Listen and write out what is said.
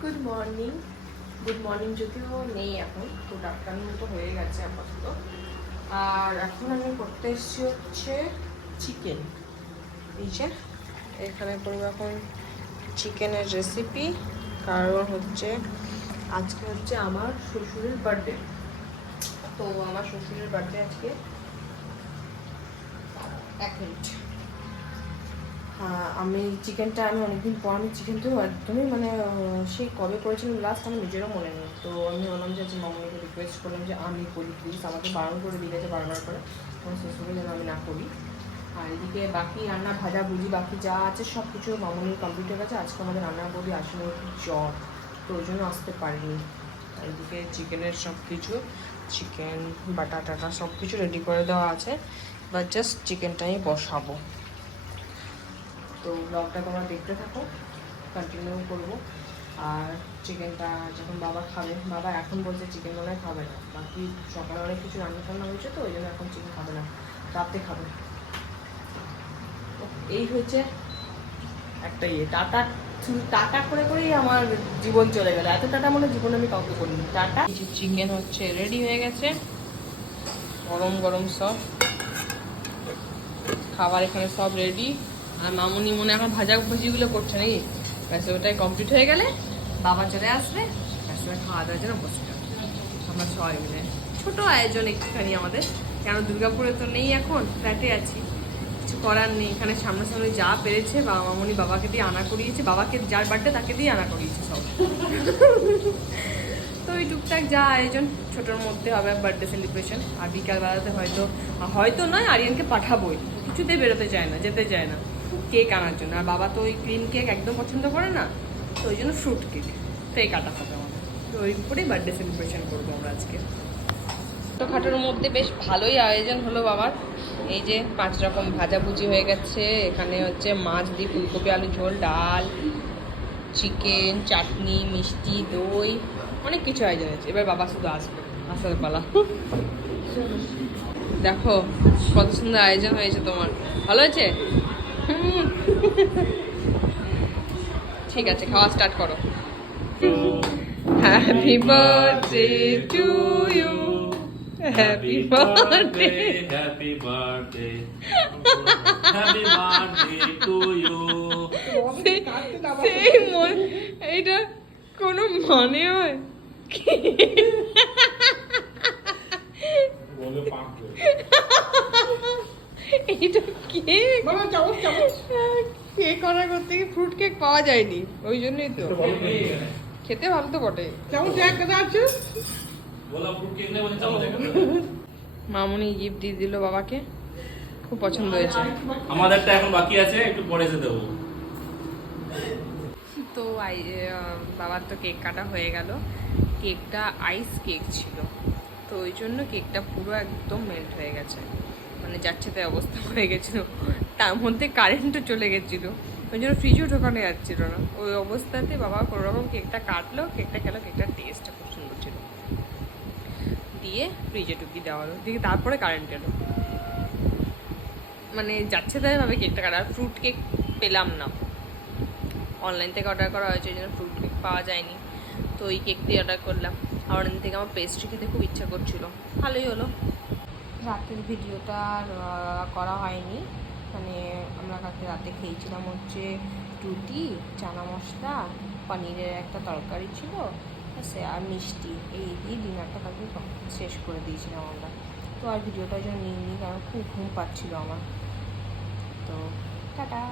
Good morning good morning যদিও নেই এখন, তো ডাক্তার মতো হয়ে গেছে আপাতত। আর এখন আমি করতে এসেছি হচ্ছে চিকেন এই যে, এখানে করব এখন চিকেনের রেসিপি কারণ হচ্ছে, আজকে হচ্ছে আমার শ্বশুরের বার্থডে তো আমার শ্বশুরের বার্থডে আজকে। এক মিনিট আমি চিকেনটা, আমি অনেকদিন পর আমি চিকেনটা একদমই মানে সেই কবে করেছিলাম লাস্ট আমার নিজেরও মনে নেই। তো আমি বললাম যে আজকে মামনিকে রিকোয়েস্ট করলাম যে, আমি করি প্লিজ আমাকে বারণ করে দিয়ে গেছে বারবার করে। আমার শ্বশুরকে যেন আমি না করি। আর এদিকে বাকি রান্না ভাজা ভুজি, বাকি যা আছে সব কিছু মামনির হয়ে গেছে। আজকে আমাদের রান্না করি আসলে জ্বর, তো ওই জন্য আসতে পারিনি। এদিকে চিকেনের সব কিছু চিকেন বাটা টাটা সব কিছু রেডি করে দেওয়া আছে। বা জাস্ট চিকেনটাই বসাবো। তো ব্লগটা তোমরা দেখতে থাকো কন্টিনিউ করব। আর চিকেনটা যখন বাবা খাবে, বাবা এখন বলছে চিকেন মনে খাবে না। বাকি সকালে অনেক কিছু রান্না টান্না হয়েছে তো, ওই জন্য এখন চিকেন খাবে না, রাতে খাবে। এই হয়েছে একটা ইয়ে। টাটা টাটা করে করেই আমার জীবন চলে গেল। এত টাটা মনে জীবনে আমি কাউকে করিনি। টাটা। চিকেন হচ্ছে রেডি হয়ে গেছে। গরম গরম সব। খাবার এখানে সব রেডি আর মামুনি মনে এখন ভাজা ভুজিগুলো করছে নাকি? ব্যাস ওটাই কমপ্লিট হয়ে গেলে বাবা চলে আসবে ব্যাস ওটা খাওয়া দাওয়ার জন্য বসে আমরা সবাই মিলে। ছোটো আয়োজন একটুখানি আমাদের। কেন দুর্গাপুরে তো নেই এখন ফ্ল্যাটে আছি। কিছু করার নেই। এখানে সামনাসামনি যা পেরেছে বাবা মামুনি বাবাকে দিয়ে আনা করিয়েছে বাবাকে যার বার্থডে তাকে দিয়ে আনা করিয়েছে সব। তো ওই টুকটাক যা আয়োজন ছোটোর মধ্যে হবে বার্থডে সেলিব্রেশন আর বিকালবেলাতে হয়তো হয়তো নয় আরিয়ানকে পাঠাবোই। কিছুতেই বেরোতে চায় না যেতে চায় না। কেক আনার জন্য। আর বাবা তো ওই ক্রিম কেক একদম পছন্দ করে না, তো ওই জন্য ফ্রুট কেক তো এই কাটা হবে আমাদের। তো ওই উপরেই বার্থডে সেলিব্রেশন করব আমরা আজকে। ছোটোখাটোর মধ্যে বেশ ভালোই আয়োজন হলো বাবার। এই যে পাঁচ রকম ভাজাভুজি হয়ে গেছে। এখানে হচ্ছে মাছ দিয়ে ফুলকপি, আলু, ঝোল, ডাল চিকেন চাটনি, মিষ্টি, দই, অনেক কিছু আয়োজন হয়েছে। এবার বাবা শুধু আসবে, আসার পালা। দেখো, কত সুন্দর আয়োজন হয়েছে তোমার। ভালো হয়েছে। ঠিক আছে খাওয়া স্টার্ট করো। Happy birthday to you happy birthday Happy birthday. Happy birthday to you. সেই মন এইটা কোনো মানে হয়? এইটা কেক কেক অর্ডার করতে গিয়ে ফ্রুট কেক পাওয়া যায়নি ওই জন্যই তো। খেতে ভালো তো বটে। গোলাপ fruit cake নেই বলে চামচ মামুনি গিফট দিয়ে দিল বাবাকে। খুব পছন্দ হয়েছে। আমাদেরটা এখন বাকি আছে একটু পরে এসে দেবো। তো আই- বাবার তো কেক কাটা হয়ে গেল। কেকটা আইস কেক ছিল। তো ওই জন্য কেকটা পুরো একদম মেল্ট হয়ে গেছে। মানে যাচ্ছে তাই অবস্থা হয়ে গেছিল, তার মধ্যে কারেন্টও চলে গেছিল। ওই জন্য ফ্রিজও ঢোকানো যাচ্ছিল না। ওই অবস্থাতে বাবা কোনো রকম কেকটা কাটলো কেকটা খেলো কেকটার টেস্টটা খুব সুন্দর ছিল। দিয়ে ফ্রিজে ঢুকিয়ে দেওয়া হলো। দিয়ে তারপরে কারেন্ট এলো। মানে যাচ্ছে তাই ভাবে কেকটা কাটা, আর ফ্রুট কেক পেলাম না। অনলাইন থেকে অর্ডার করা হয়েছে, ওই জন্য ফ্রুট কেক পাওয়া যায়নি। তো ওই কেক দিয়ে অর্ডার করলাম। আর অনলাইন থেকে আমার পেস্ট্রি খেতে খুব ইচ্ছা করছিল। ভালোই হলো। রাতের ভিডিওটা আর করা হয়নি। মানে আমরা কালকে রাতে খেয়েছিলাম হচ্ছে রুটি, চানা মশলা, পনিরের একটা তরকারি ছিল সে আর মিষ্টি। এই দিয়ে ডিনারটা কালকে শেষ করে দিয়েছিলাম আমরা। তো আর ভিডিওটার জন্য নিইনি, কারণ খুব ঘুম পাচ্ছিল আমার। তো টাটা।